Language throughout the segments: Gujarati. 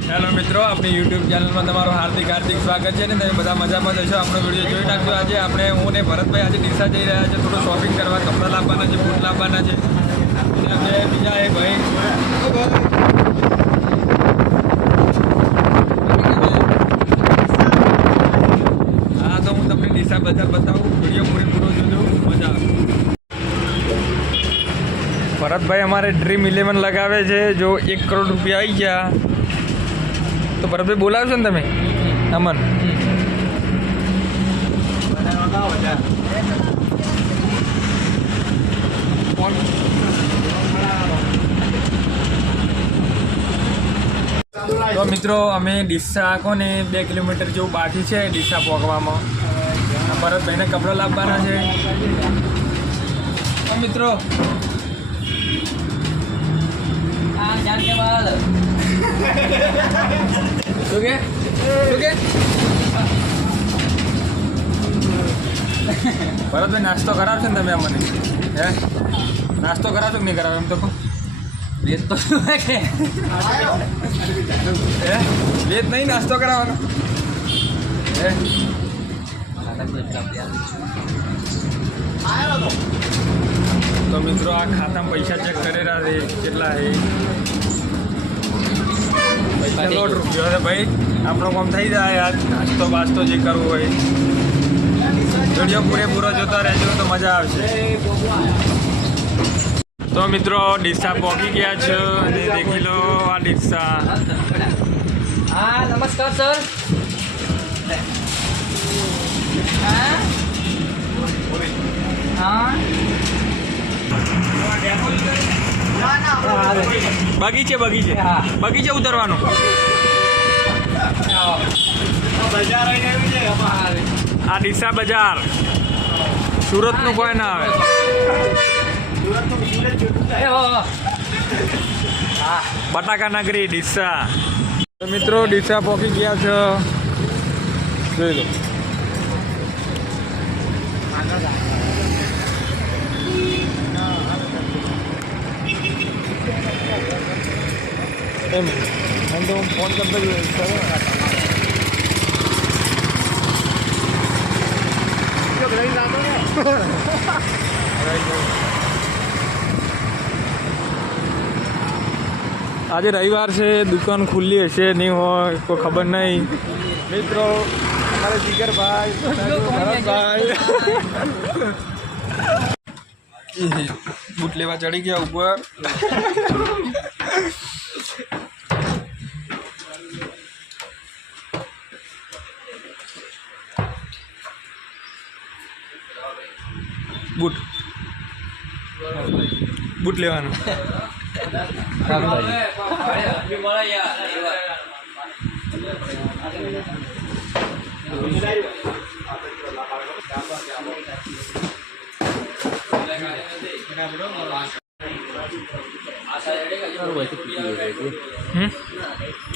હેલો મિત્રો, આપણી યુટ્યુબ ચેનલમાં તમારું હાર્દિક સ્વાગત છે ને. તમે બધા મજામાં જશો. આપણો વિડીયો જોઈ નાખજો. આજે આપણે હું ને ભરતભાઈ આજે ડીસા જઈ રહ્યા છે. થોડું શોપિંગ કરવા, કપડાં લાવવાના છે, બૂટ લાવવાના છે. અને આપણે બીજા એક ભાઈ હા, તો હું તમને ડીસા બધા બતાવું. વિડીયો પૂરેપૂરો જોજો, મજા આવે. ભરતભાઈ અમારે ડ્રીમ 11 લગાવે છે. જો 1 કરોડ રૂપિયા આવી ગયા તો ભરતભાઈ બોલાવશો ને તમે અમન? તો મિત્રો અમે ડીસા કોને 2 કિલોમીટર જેવું બાકી છે ડીસા પહોંચવામાં. ભરતભાઈને કપડાં લાવવાના છે. તો મિત્રો શું કે ભરતભાઈ નાસ્તો કરાવશો ને તમે અમને? હે નાસ્તો કરાવશો કે નહીં કરાવો? એમ તો કહો. વેજ તો શું કે હે વેજ નહીં નાસ્તો કરાવવાનો હે? તો મિત્રો આ ખાતામાં પૈસા ચેક કરી રહ્યા છે. કેટલા છે પૈસા? 100 રૂપિયા છે ભાઈ. આપણો કામ થઈ જાય. આજ નાસ્તો બાસ્તો જે કરવું હોય. વિડીયો પૂરેપૂરો જોતા રહેજો તો મજા આવશે. તો મિત્રો ડીસા પહોંચી ગયા છે અને દેખી લો આ ડીસા. હા, નમસ્કાર સર. હા બગીચે બગીચે ઉતરવાનું. આ ડીસા બજાર સુરતનું કોઈ ના આવે. બટાકા નગરી ડીસા. તો મિત્રો ડીસા પહોંચી ગયા છે. જોઈ લો. એમ તો હું ફોન કરતો જ આજે રવિવાર છે. દુકાન ખુલ્લી હશે નહીં હોય કોઈ ખબર નહીં. મિત્રો અમારે જીગરભાઈ ભરતભાઈ બૂટ લેવા ચડી ગયા ઉપર. બૂટ લેવાનું.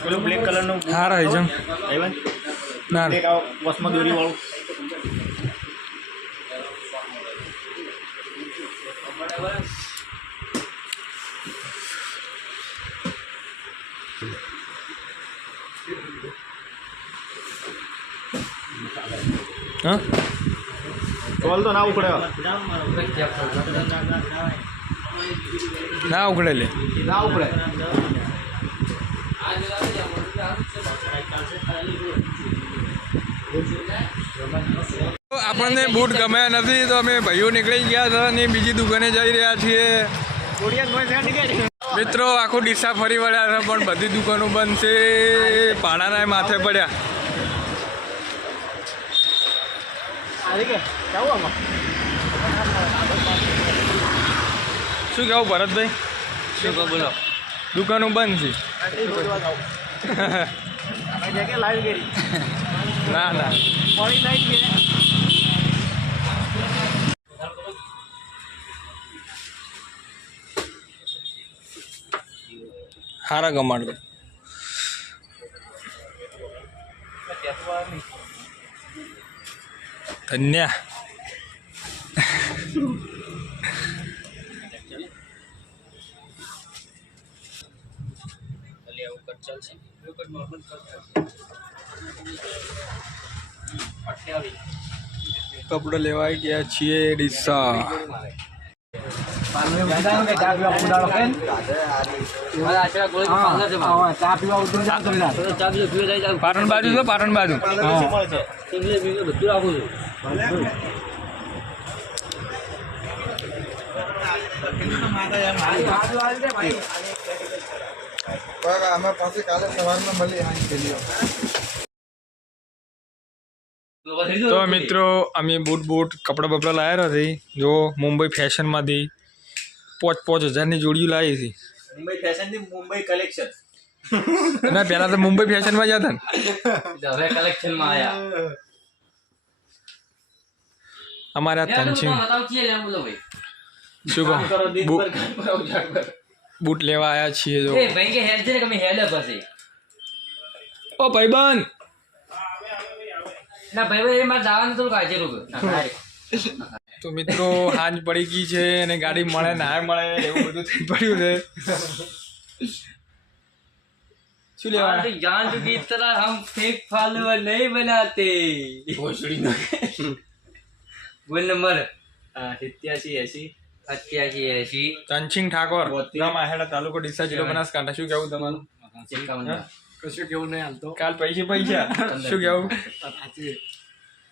પેલું બ્લેક કલરનું હા રહી છે ના વસમાં દોરી વાળું. હા ટોલ તો ના ઉખડે, ના ઉખડે લે ના ઉખડે. આપણને બૂટ ગમ્યા નથી તો અમે ભાઈઓ નીકળી ગયા છે અને બીજી દુકાને જઈ રહ્યા છીએ. મિત્રો આખું ડીસા ફરી વળ્યા છે પણ બધી દુકાનો બંધ છે. ભાડાના માથે પડ્યા. શું કહેવું ભરતભાઈ? શું કહો બોલો? દુકાનો બંધ છે. ના ના હારા ગમાડો. ધન્યા ચાલશે કપડા લેવા ગયા છીએ ડીસા. પાટણ બાજુ છો, પાટણ બાજુ. અમે પાછી કાલે સવારમાં મળી. તો મિત્રો અમે બૂટ કપડા બપડા લાવ્યા નથી. જો મુંબઈ ફેશનમાંથી 5,000ની જોડીઓ લાવી હતી. મુંબઈ ફેશન થી મુંબઈ કલેક્શન. ના પહેલા તો મુંબઈ ફેશનમાં જતા ને. હવે કલેક્શનમાં આયા. અમારે આ તનસિંહ શું કહું બૂટ લેવા આવ્યા છીએ. જો એ ભાઈ કે હેડ છે ને કે હેડ પછી ઓ ભાઈબંધ ના ભાઈ એ મારે જવાનું થોડું કાળજી રૂપ. તો મિત્રો હાંજ પડી ગઈ છે અને ગાડી મળે ના મળે એવું બધું થઈ પડ્યું છે. શું લેવા जान चुकी इस तरह हम फेक फॉलोअर नहीं बनाते. बोल नंबर 8780 8880 તનસિંહ ઠાકોર, ગામ આહેડા, તાલુકો ડીસા, જિલ્લો બનાસકાંઠા. શું કેવું તમારું? 51. કશું કેવું નહીં હાલતો. કાલ પૈસા શું કેવું?